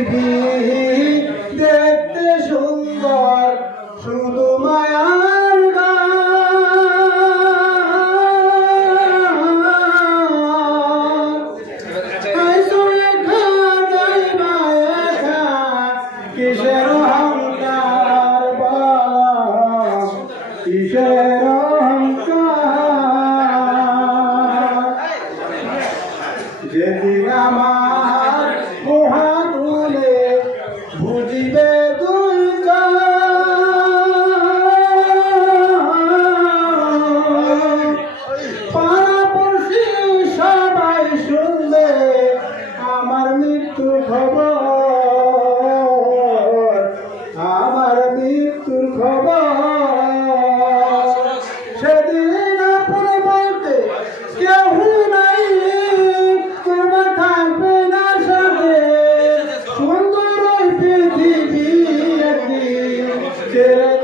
পৃথিবী দেখতে সুন্দর শুধু মায়ার কিসের অহংকার কিসের অহংকার যেদিন আমার পোহা তুলে বুঝিবে তুই পাড়াপড়শি সবাই শুনবে আমার মৃত্যুর খবর মৃত্যুর খবর সেদিন আপন বলতে কেউ নাই তোমার থাকবে না সাথে সুন্দর পৃথিবী একদিন